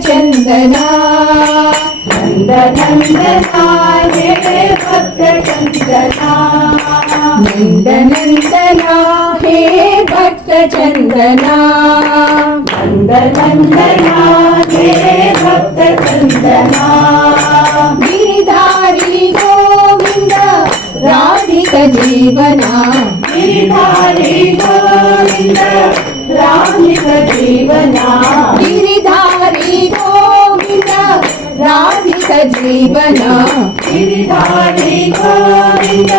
चंदना नंद नंदना हे भक्त चंदना नंद नंदना हे भक्त चंदना नंद नंदना हे भक्त चंदना गिरिधारी गोविंद राधिक जीवना गिरिधारी गोविंद राधिक जीवना गिरिधारी गोविंद राधिक जीवना गिरिधारी गोविंद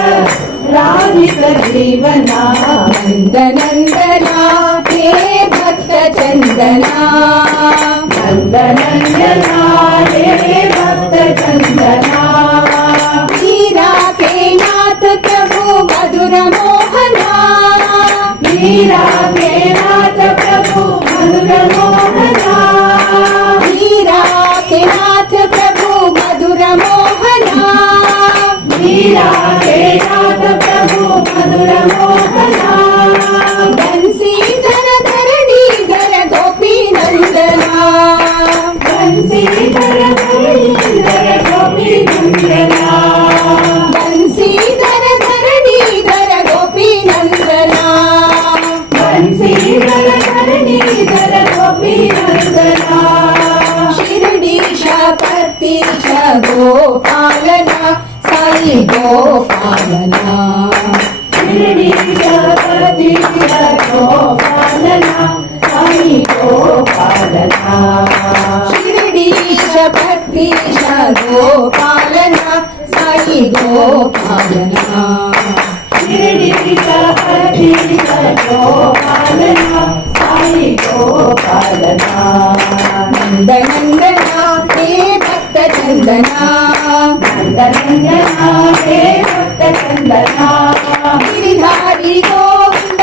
राधिक जीवना नंद नंदना हे भक्त चंदना नंद नंदना हे भक्त चंदना मीरा के नाथ प्रभु मधुर मोहना मीरा के नाथ प्रभु मधुर मोहना मीरा के नाथ प्रभु मधुर मोहना मीरा के नाथ प्रभु मधुर मोहना बंसीधर धरणीधर गोपी नंदना बंसीधर धरणीधर गोपी नंदना बंसीधर धरणीधर गोपी नंदना बंसीधर धरणीधर गोपी नंदना शिरडीश पतीश गोपालना साई गोपालना शिरडीश पतीश गोपालना साई गोपालना शिरडीश पतीश गोपालना साई गोपालना शिरडीश पतीश गोपालना साई गोपालना नंद नंदना हे भक्त चंदना नंद नंदना हे भक्त चंदना गिरिधारी गोविंद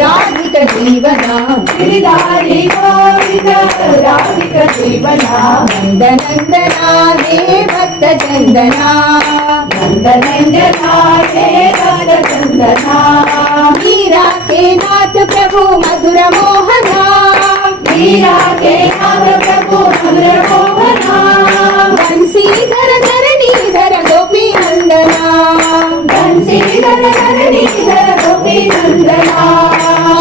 राधिक जीवना गिरिधारी गोविंद राधिक जीवना नंद नंदना हे भक्त चंदना नंद नंदना हे भक्त चंदना मीरा के नाथ प्रभु मधुर मोहना मीरा के नाथ प्रभु मधुर मोहना बंसीधर धरणीधर गोपी नंदना बंसीधर धरणीधर गोपी नंदना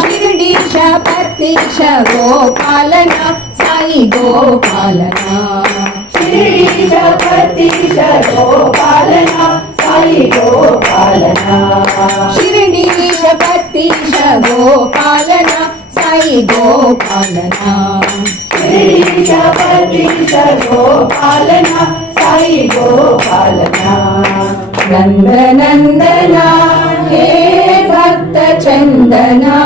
शिरडीश पतीश गोपालना साई गोपालना शिरडीश पतीश गोपालना साई गोपालना शिरडीश पतीश गोपालना साई गोपालना शिरडीश पतीश गोपालना साई गोपालना नंद नंदना हे भक्त चंदना।